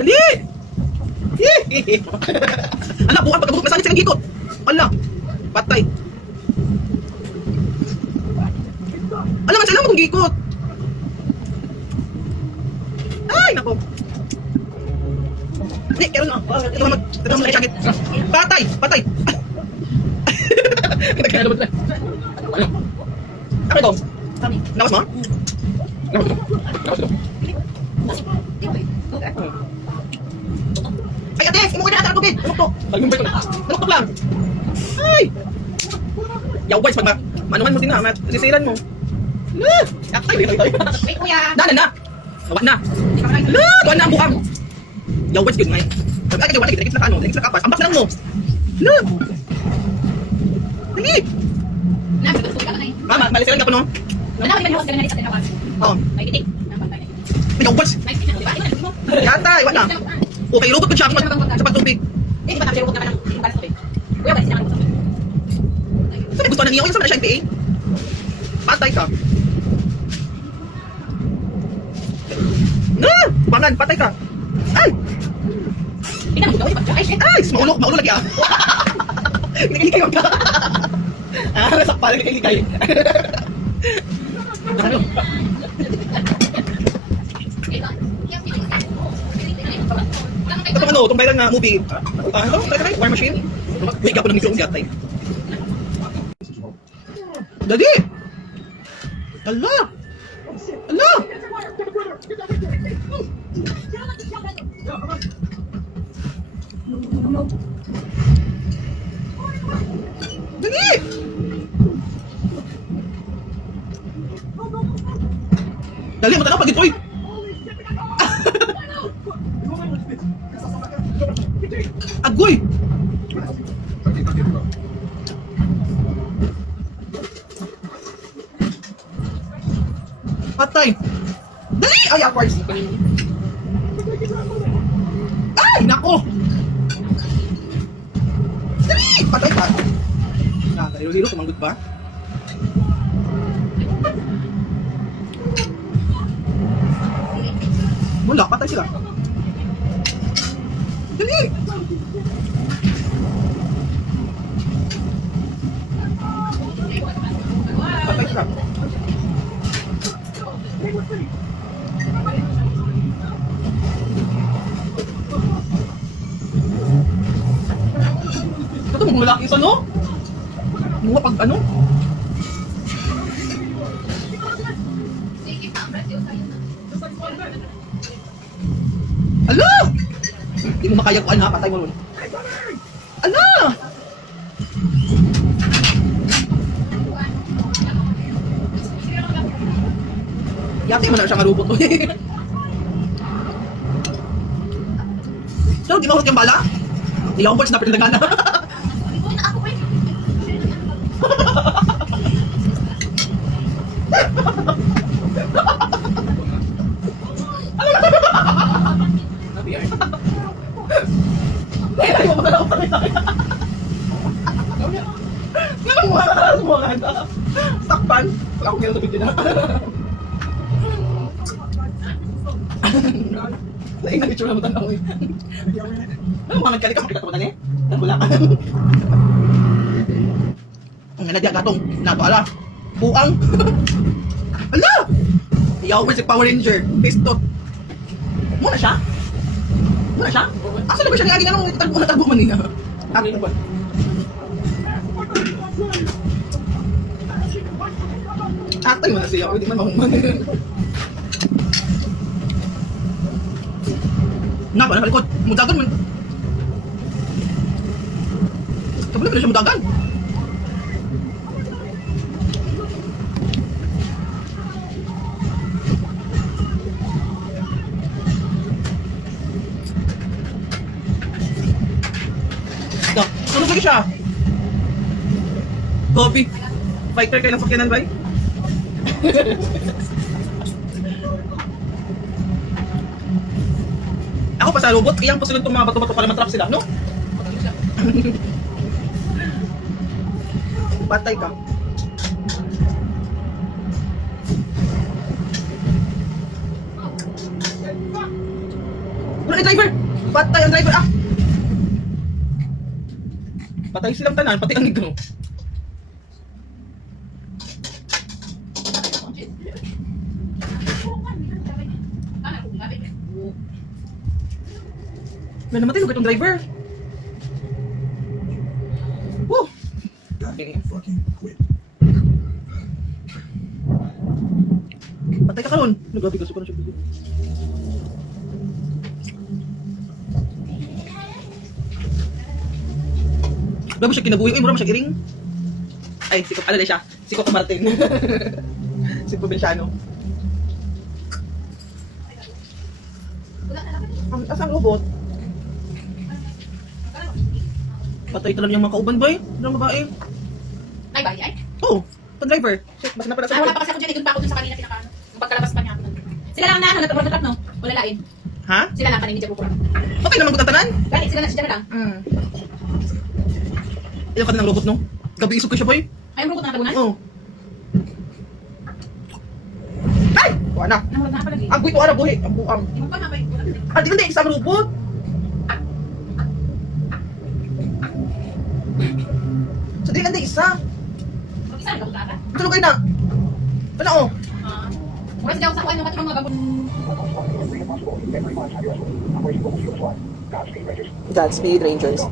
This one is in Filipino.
Dali! Ala, bukan pagkabukok na sakit sa gikot. Ala, patay. Ala, man sila mo kung gikot. Ay, nako. Di, kaya na. Ito mo lang sakit. Patay, patay. Kaya naman na. Ano ito? Lawas mo? Lawas ito. Lawas ito. Ay, ate! Imukin na natin ang tubig! Tulok-tok! Tulok-tok lang! Ay! Yawais, pag manuman mo din na, matisiran mo. Ay, Wait, kuya. Dana na! Gawa na! Gawa na ang buhang! Yawais, good ngay. Sabi, ay, kagawa na, dikit na ano, dikit na kapas. Ambak na lang mo! Dali! Mama, malisiran ka po, no? Oo. Yawais! Yata, iwan na. Okay, robot ko siya sa pagtubig. Sabi, gusto na niyo yung sa mga siya NPA? Patay ka. Bangan, patay ka. Ay! Ay! Maulo lagi ah. Nakikiligay ka. Nasakpa, nakikiligay. Ano? Ito ano, itong viral na movie. Ano? War Machine? Wake up ng micro gatay. Dali! Ala! Ala! Dali! Dali, matanaw pag ito'y! Agoy! Patay! Dali! Ay, upwards! Ay, nako! Dali! Patay ka! Kalilo-lilo, sumanggot ba? Wala, patay sila. Dali! Patay sila. Ito mong malaki isa, no? Mukha pag ano? Ala! Hindi mo makaya ko, patay mo nun. Ala! Yati mo na siya marubot to. So, di ba hurot yung bala? Di ako boys na pinagana. Ayaw mo na ako pakita. Ngayon mo na. Sakpan. Wala akong gano'n tubig din na. Laing na picture na mo tanaw eh. Ano mga nagkali ka makita mo tani? Wala ka. Ang nanadya gatong. Nato ala. Buang. Ala! Yawin si Power Ranger. Pistot. Muna siya? Muna siya? Asa na ba siya lagi na nung tagbo man nila? Ano ba? Atay mo na siya. Hindi man mahuman. Napa na kalikot. Mudagan man. Kabalo na siya mudagan. Ito. Ano lagi siya? Kobe. Fighter kayo ng sakyanan ba? Ako pa sa robot, iyang pasunod itong mga bato-bato para matrap sila, no? Patay ka. Wala yung driver! Patay ang driver, ah! Patay silang tanan, pati ang negro. Wala namatay, huwag itong driver. Woo! Fucking quit. Patay ka karon. Nagabi gusto ko na siya. Wala mo siya kinabuhi. Uy, mura mo siya giring. Ay, si Kop, ano na siya? Si Kop Martin. Si Provinciano. Ang asang robot. Patay talaga yung mga kauban, boy. Ano babae? Ay, ba? Ay? Oh, pang driver. Shit, mas napala sa Wala pa kasi ako dyan. Doon pa ako dun sa kanina pinakaano. Yung pagkalabas pa niya ako. Sila lang na, nagtatrap, no? Wala lain. Ha? Sila lang, panin, medyo bukura. Okay naman ko tatanan? Gani, sila na, siya na lang. Ilang ka na ng robot, no? Gabi isog ko siya, boy. Ay, ang robot na natabunan? Oh. Ay! Kuha na. Namurag na pa lagi. Ang buhay ko, ara, buhay. Ang buang. Imong pa nga, bay. Wala na. Ah, di ba na isang robot? So, di ka na isa. Mag-isa, nagabot ka. Tulog kayo na. Wala, oh. Mura sila ako sa kuwan yung katulong mga gabon. Godspeed, Rangers.